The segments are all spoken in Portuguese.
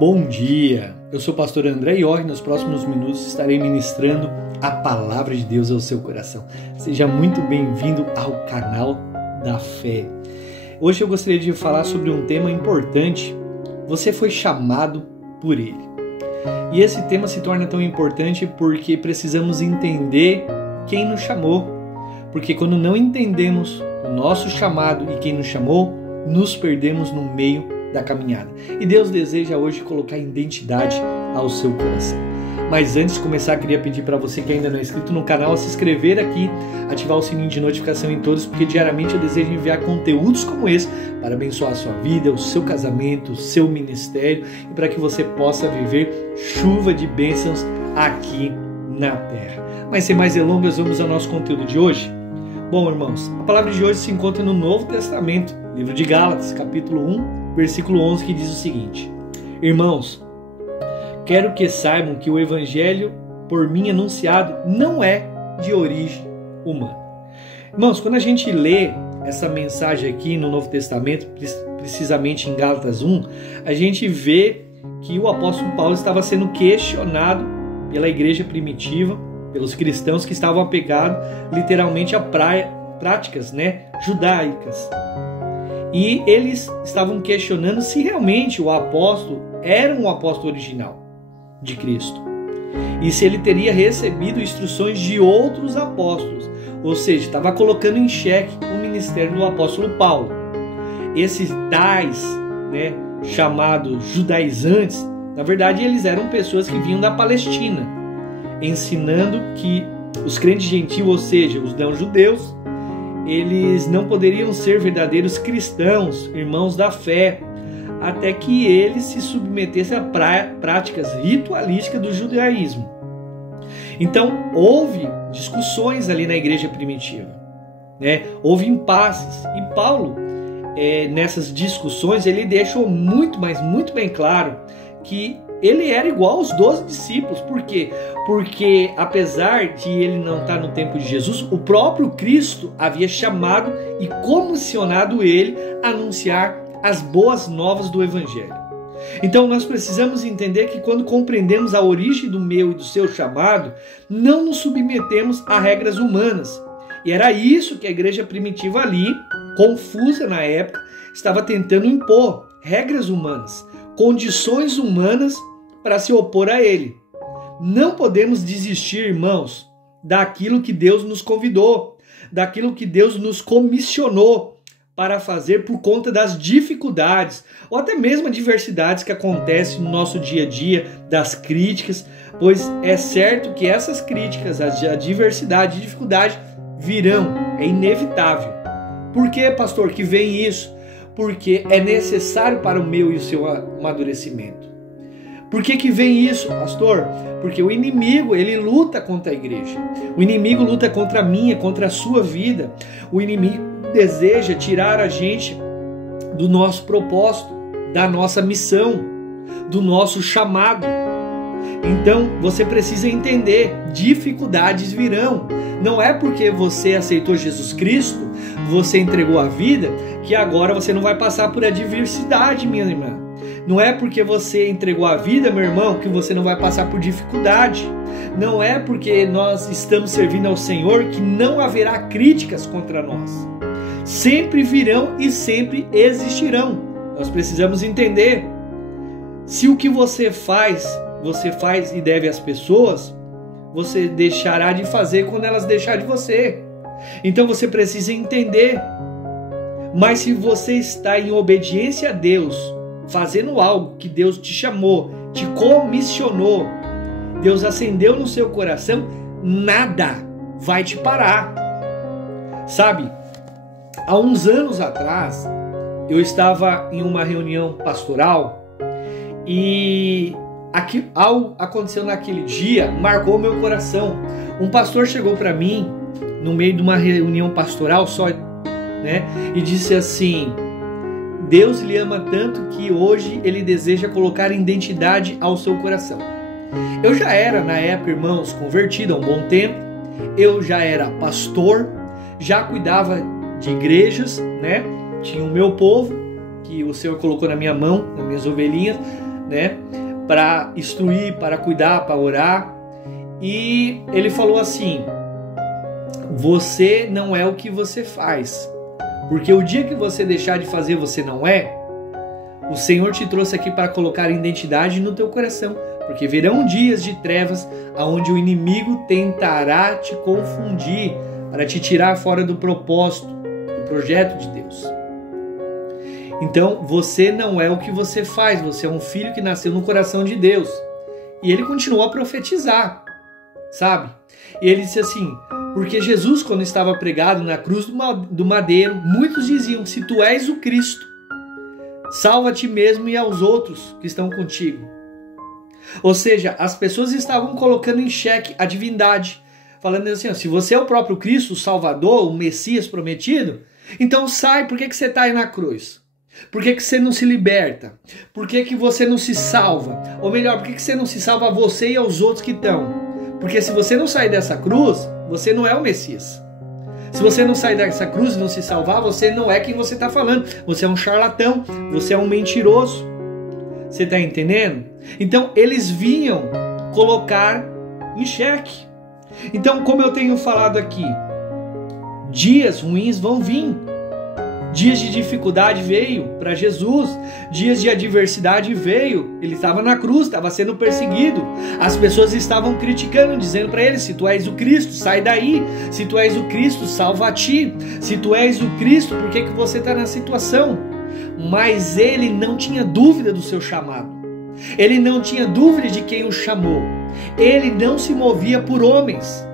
Bom dia, eu sou o pastor André Iorg. Nos próximos minutos estarei ministrando a palavra de Deus ao seu coração. Seja muito bem-vindo ao canal da fé. Hoje eu gostaria de falar sobre um tema importante. Você foi chamado por Ele. E esse tema se torna tão importante porque precisamos entender quem nos chamou. Porque quando não entendemos o nosso chamado e quem nos chamou, nos perdemos no meio da caminhada. E Deus deseja hoje colocar identidade ao seu coração. Mas antes de começar, queria pedir para você que ainda não é inscrito no canal, a se inscrever aqui, ativar o sininho de notificação em todos, porque diariamente eu desejo enviar conteúdos como esse para abençoar a sua vida, o seu casamento, o seu ministério e para que você possa viver chuva de bênçãos aqui na terra. Mas sem mais delongas, vamos ao nosso conteúdo de hoje. Bom, irmãos, a palavra de hoje se encontra no Novo Testamento, livro de Gálatas, capítulo 1, versículo 11, que diz o seguinte: Irmãos, quero que saibam que o evangelho por mim anunciado não é de origem humana. Irmãos, quando a gente lê essa mensagem aqui no Novo Testamento, precisamente em Gálatas 1, a gente vê que o apóstolo Paulo estava sendo questionado pela igreja primitiva, pelos cristãos que estavam apegados literalmente a práticas, judaicas. E eles estavam questionando se realmente o apóstolo era um apóstolo original de Cristo. E se ele teria recebido instruções de outros apóstolos. Ou seja, estava colocando em xeque o ministério do apóstolo Paulo. Esses tais, chamados judaizantes, na verdade eles eram pessoas que vinham da Palestina, ensinando que os crentes gentios, ou seja, os não-judeus, eles não poderiam ser verdadeiros cristãos, irmãos da fé, até que eles se submetessem a práticas ritualísticas do judaísmo. Então, houve discussões ali na igreja primitiva, houve impasses. E Paulo, nessas discussões, ele deixou muito bem claro que ele era igual aos 12 discípulos. Por quê? Porque apesar de ele não estar no tempo de Jesus, o próprio Cristo havia chamado e comissionado ele a anunciar as boas novas do Evangelho. Então nós precisamos entender que quando compreendemos a origem do meu e do seu chamado, não nos submetemos a regras humanas. E era isso que a igreja primitiva ali, confusa na época, estava tentando impor: regras humanas, condições humanas para se opor a ele. Não podemos desistir, irmãos, daquilo que Deus nos convidou, daquilo que Deus nos comissionou para fazer por conta das dificuldades, ou até mesmo adversidades que acontecem no nosso dia a dia, das críticas, pois é certo que essas críticas, a adversidade e dificuldade virão, é inevitável. Por que, pastor, que vem isso? Porque é necessário para o meu e o seu amadurecimento. Por que vem isso, pastor? Porque o inimigo, ele luta contra a igreja. O inimigo luta contra a minha, contra a sua vida. O inimigo deseja tirar a gente do nosso propósito, da nossa missão, do nosso chamado. Então, você precisa entender, dificuldades virão. Não é porque você aceitou Jesus Cristo, você entregou a vida, que agora você não vai passar por adversidade, minha irmã. Não é porque você entregou a vida, meu irmão, que você não vai passar por dificuldade. Não é porque nós estamos servindo ao Senhor que não haverá críticas contra nós. Sempre virão e sempre existirão. Nós precisamos entender. Se o que você faz e deve às pessoas, você deixará de fazer quando elas deixarem de você. Então você precisa entender. Mas se você está em obediência a Deus, fazendo algo que Deus te chamou, te comissionou, Deus acendeu no seu coração, nada vai te parar. Sabe, há uns anos atrás, eu estava em uma reunião pastoral e algo aconteceu naquele dia, marcou meu coração. Um pastor chegou para mim, no meio de uma reunião pastoral e disse assim: Deus lhe ama tanto que hoje Ele deseja colocar identidade ao seu coração. Eu já era, na época, irmãos, convertido há um bom tempo. Eu já era pastor, já cuidava de igrejas, Tinha o meu povo, que o Senhor colocou na minha mão, nas minhas ovelhinhas, né, para instruir, para cuidar, para orar. E ele falou assim: você não é o que você faz, porque o dia que você deixar de fazer, você não é. O Senhor te trouxe aqui para colocar identidade no teu coração, porque virão dias de trevas onde o inimigo tentará te confundir para te tirar fora do propósito, do projeto de Deus. Então, você não é o que você faz, você é um filho que nasceu no coração de Deus. E ele continuou a profetizar, sabe? E ele disse assim: porque Jesus, quando estava pregado na cruz do madeiro, muitos diziam: se tu és o Cristo, salva a ti mesmo e aos outros que estão contigo. Ou seja, as pessoas estavam colocando em xeque a divindade, falando assim: ó, se você é o próprio Cristo, o Salvador, o Messias prometido, então sai, por que você está aí na cruz? Por que você não se liberta? Por que você não se salva? Ou melhor, por que você não se salva a você e aos outros que estão? Porque se você não sair dessa cruz, você não é o Messias. Se você não sair dessa cruz e não se salvar, você não é quem você está falando. Você é um charlatão, você é um mentiroso. Você está entendendo? Então, eles vinham colocar em xeque. Então, como eu tenho falado aqui, dias ruins vão vir. Dias de dificuldade veio para Jesus, dias de adversidade veio, ele estava na cruz, estava sendo perseguido, as pessoas estavam criticando, dizendo para ele: se tu és o Cristo, sai daí, se tu és o Cristo, salva a ti, se tu és o Cristo, por que você está na situação? Mas ele não tinha dúvida do seu chamado, ele não tinha dúvida de quem o chamou, ele não se movia por homens.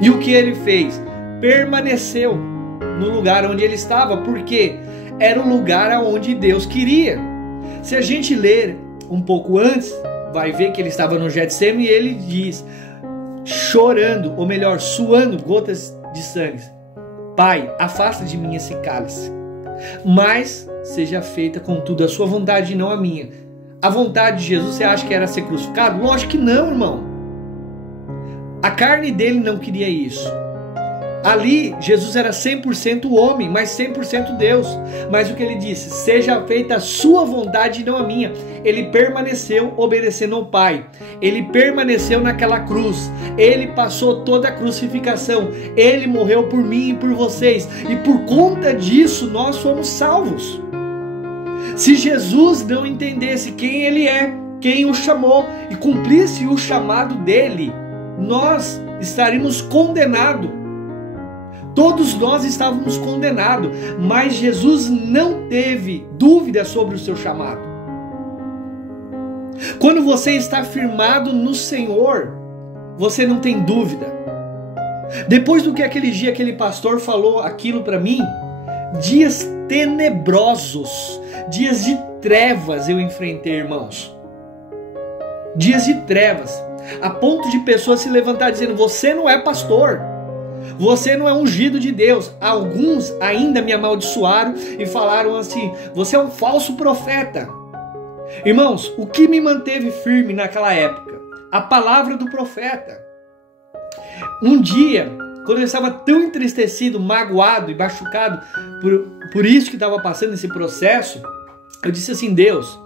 E o que ele fez? Permaneceu no lugar onde ele estava, porque era o lugar aonde Deus queria. Se a gente ler um pouco antes, vai ver que ele estava no Getsemane e ele diz, chorando, ou melhor, suando gotas de sangue: Pai, afasta de mim esse cálice, mas seja feita contudo a sua vontade e não a minha. A vontade de Jesus, você acha que era ser crucificado? Lógico que não, irmão. A carne dele não queria isso. Ali, Jesus era 100% homem, mas 100% Deus. Mas o que ele disse? Seja feita a sua vontade e não a minha. Ele permaneceu obedecendo ao Pai. Ele permaneceu naquela cruz. Ele passou toda a crucificação. Ele morreu por mim e por vocês. E por conta disso, nós fomos salvos. Se Jesus não entendesse quem ele é, quem o chamou, e cumprisse o chamado dele, nós estaríamos condenados. Todos nós estávamos condenados, mas Jesus não teve dúvida sobre o seu chamado. Quando você está firmado no Senhor, você não tem dúvida. Depois do que aquele dia aquele pastor falou aquilo para mim, dias tenebrosos, dias de trevas eu enfrentei, irmãos. Dias de trevas, a ponto de pessoas se levantar dizendo: você não é pastor. Você não é ungido de Deus. Alguns ainda me amaldiçoaram e falaram assim: você é um falso profeta. Irmãos, o que me manteve firme naquela época? A palavra do profeta. Um dia, quando eu estava tão entristecido, magoado e machucado por isso que estava passando esse processo, eu disse assim: Deus,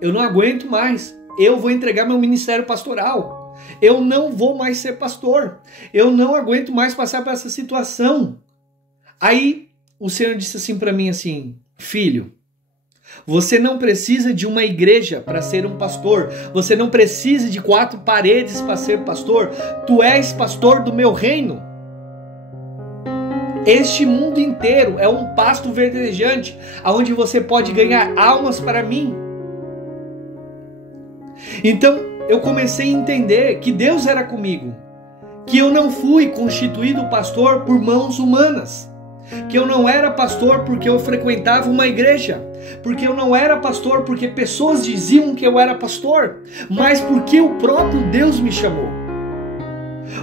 eu não aguento mais. Eu vou entregar meu ministério pastoral. Eu não vou mais ser pastor. Eu não aguento mais passar por essa situação. Aí o Senhor disse assim para mim assim: filho, você não precisa de uma igreja para ser um pastor. Você não precisa de 4 paredes para ser pastor. Tu és pastor do meu reino. Este mundo inteiro é um pasto verdejante, onde você pode ganhar almas para mim. Então eu comecei a entender que Deus era comigo, que eu não fui constituído pastor por mãos humanas, que eu não era pastor porque eu frequentava uma igreja, porque eu não era pastor porque pessoas diziam que eu era pastor, mas porque o próprio Deus me chamou.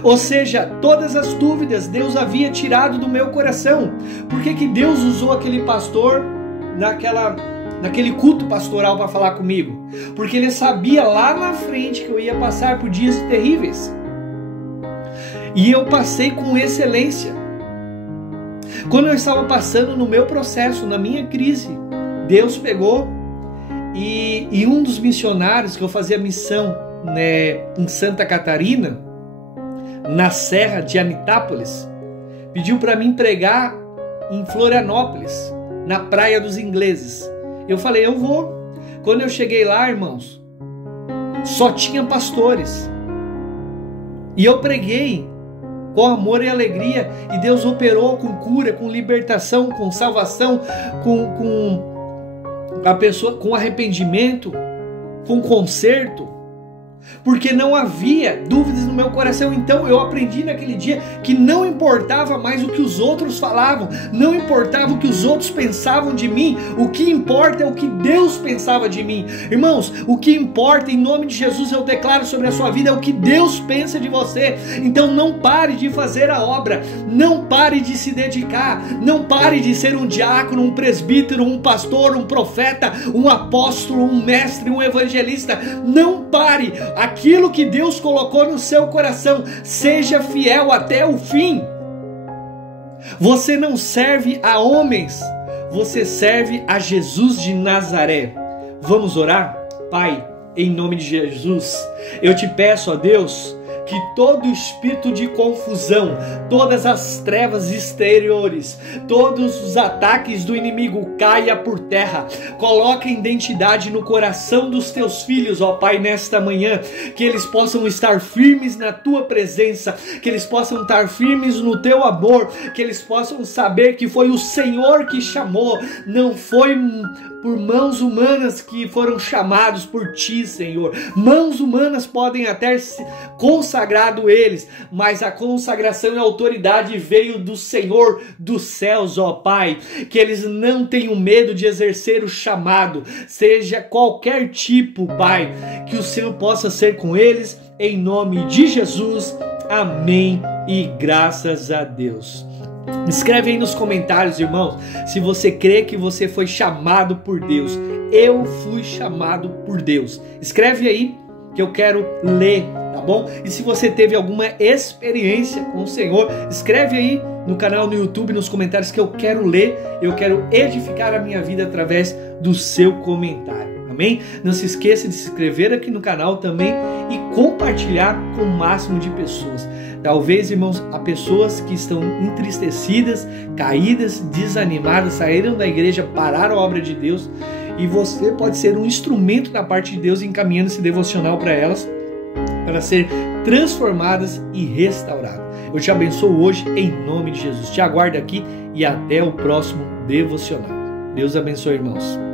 Ou seja, todas as dúvidas Deus havia tirado do meu coração. Por que Deus usou aquele pastor naquele culto pastoral para falar comigo? Porque ele sabia lá na frente que eu ia passar por dias terríveis. E eu passei com excelência. Quando eu estava passando no meu processo, na minha crise, Deus pegou E um dos missionários que eu fazia missão, né, em Santa Catarina, na Serra de Anitápolis, pediu para mim pregar em Florianópolis, na Praia dos Ingleses. Eu falei, eu vou. Quando eu cheguei lá, irmãos, só tinha pastores. E eu preguei com amor e alegria, e Deus operou com cura, com libertação, com salvação, com a pessoa, com arrependimento, com conserto, porque não havia dúvidas no meu coração. Então eu aprendi naquele dia que não importava mais o que os outros falavam, não importava o que os outros pensavam de mim, o que importa é o que Deus pensava de mim. Irmãos, o que importa, em nome de Jesus eu declaro sobre a sua vida, é o que Deus pensa de você. Então não pare de fazer a obra, não pare de se dedicar, não pare de ser um diácono, um presbítero, um pastor, um profeta, um apóstolo, um mestre, um evangelista. Não pare. Aquilo que Deus colocou no seu coração, seja fiel até o fim. Você não serve a homens, você serve a Jesus de Nazaré. Vamos orar? Pai, em nome de Jesus, eu te peço, ó Deus, que todo espírito de confusão, todas as trevas exteriores, todos os ataques do inimigo caia por terra. Coloca identidade no coração dos teus filhos, ó Pai, nesta manhã, que eles possam estar firmes na tua presença, que eles possam estar firmes no teu amor, que eles possam saber que foi o Senhor que chamou, não foi por mãos humanas que foram chamados por ti, Senhor. Mãos humanas podem até consagrado eles, mas a consagração e a autoridade veio do Senhor dos céus, ó Pai. Que eles não tenham medo de exercer o chamado, seja qualquer tipo, Pai, que o Senhor possa ser com eles, em nome de Jesus. Amém e graças a Deus. Escreve aí nos comentários, irmãos, se você crê que você foi chamado por Deus. Eu fui chamado por Deus. Escreve aí que eu quero ler, tá bom? E se você teve alguma experiência com o Senhor, escreve aí no canal no YouTube, nos comentários, que eu quero ler, eu quero edificar a minha vida através do seu comentário. Amém? Não se esqueça de se inscrever aqui no canal também e compartilhar com o máximo de pessoas. Talvez, irmãos, há pessoas que estão entristecidas, caídas, desanimadas, saíram da igreja, pararam a obra de Deus, e você pode ser um instrumento da parte de Deus encaminhando esse devocional para elas, para ser transformadas e restauradas. Eu te abençoo hoje em nome de Jesus. Te aguardo aqui e até o próximo devocional. Deus abençoe, irmãos.